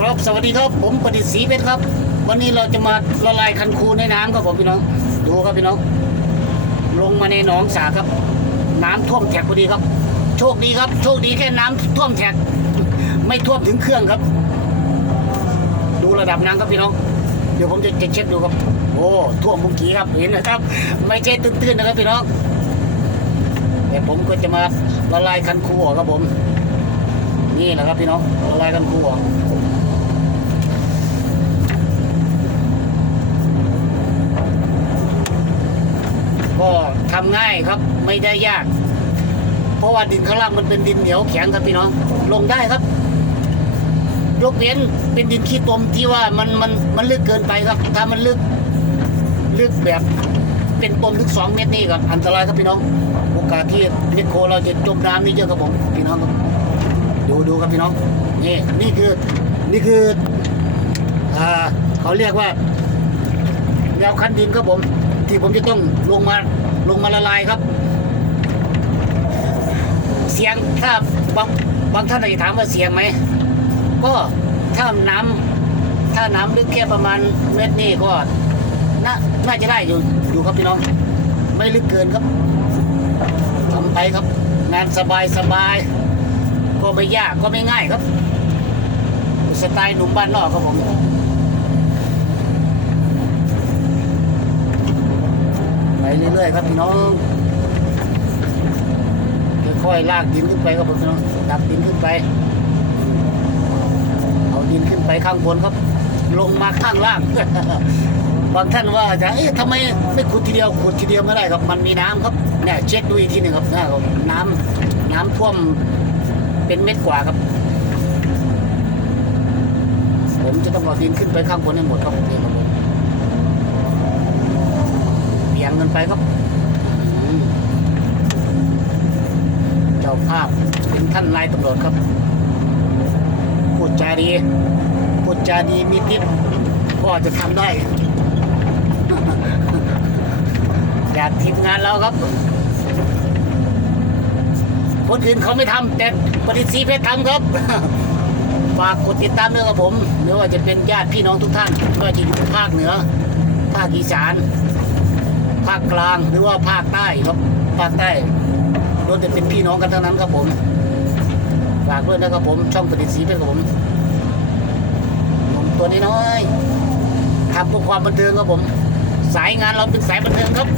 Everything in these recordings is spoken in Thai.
ครับ สวัสดีครับ ผมประดิษฐ์ศรีเพชรครับ วันนี้เราจะมาละลายคันคูในน้ำครับผมพี่น้อง ดูครับพี่น้อง ลงมาในหนองสาครับ น้ำท่วมแท็กพอดีครับ โชคดีครับ โชคดีแค่น้ำท่วมแท็กไม่ท่วมถึงเครื่องครับ ดูระดับน้ำครับพี่น้อง เดี๋ยวผมจะจะเช็คดูครับ โอ้ท่วมบุงกีครับเห็นนะครับ ไม่ใช่ตื้นๆนะครับพี่น้องแต่ผมก็จะมาละลายคันคูออกครับผมนี่แหละครับพี่น้องละลายคันคูออก ก็ ทำง่ายครับ ไม่ได้ยาก เพราะว่าดินข้างล่างมันเป็นดินเหนียวแข็งครับพี่น้อง ลงได้ครับ ยกเว้นเป็นดินขี้ตมที่ว่ามันมันมันลึกเกินไปครับ ถ้ามันลึกลึกแบบเป็นตมลึกสองเมตรนี่ก็อันตรายครับพี่น้อง โอกาสที่นิโคเราจะจมน้ำนี่เยอะครับผมพี่น้องครับดูดูครับพี่น้องนี่นี่คือนี่คืออ่าเขาเรียกว่าแนวคันดินครับผม ที่ผมจะต้องลงมา ลงมาละลายครับ เสียงถ้าบางบางท่านอาจจะถามว่าเสียงไหม ก็ถ้าน้ำถ้าน้ำลึกแค่ประมาณเมตรนี่ก็น่าน่าจะได้อยู่อยู่ครับพี่น้อง ไม่ลึกเกินครับทำไปครับ งานสบายสบายก็ไม่ยากก็ไม่ง่ายครับ สไตล์หนุ่มบ้านนอกครับผม ไป เรื่อยๆครับพี่น้องค่อยๆลากดินขึ้นไปครับพี่น้องดับดินขึ้นไปเอาดินขึ้นไปข้างบนครับ ลงมาข้างล่างบางท่านว่าจะเอ๊ะทำไมไม่ขุดทีเดียวขุดทีเดียวไม่ได้ครับ มันมีน้ำครับเนี่ยเช็คดูอีกทีหนึ่งครับนะครับน้ำน้ำท่วมเป็นเม็ดกว่าครับ ผมจะต้องเอาดินขึ้นไปข้างบนให้หมดครับนี่ครับผม เบี่ยงกันไปครับเจ้าภาพเป็นท่านนายตำรวจครับพูดจาดีพูดจาดีมีทิปก็จะทำได้อยากทีมงานเราครับ คนอื่นเขาไม่ทำแต่ปฏิสีเพชรทำครับฝากกดติดตามด้วยครับผมไม่ว่าจะเป็นญาติพี่น้องทุกท่านก็จะอยู่ภาคเหนือภาคอีสาน คกลางหรือว่าภาคใต้ครับภาคใต้ล้วนแต่เป็นพี่น้องกันทั้งนั้นครับผมฝากด้วยนะครับผมช่องประดิษฐ์ศรีเป็นครับผมนมตัวนี้น้อยทำเพื่อความบันเทิงครับผม สายงานเราเป็นสายบันเทิงครับ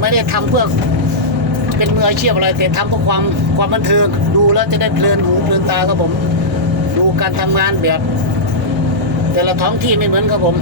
ไม่ได้ทำเพื่อเป็นมืออาชีพอะไรแต่ทำเพื่อความความบันเทิง ดูแล้วจะได้เพลินหูเพลินตาครับผม ดูการทำงานแบบ แต่ละท้องที่ไม่เหมือนครับผม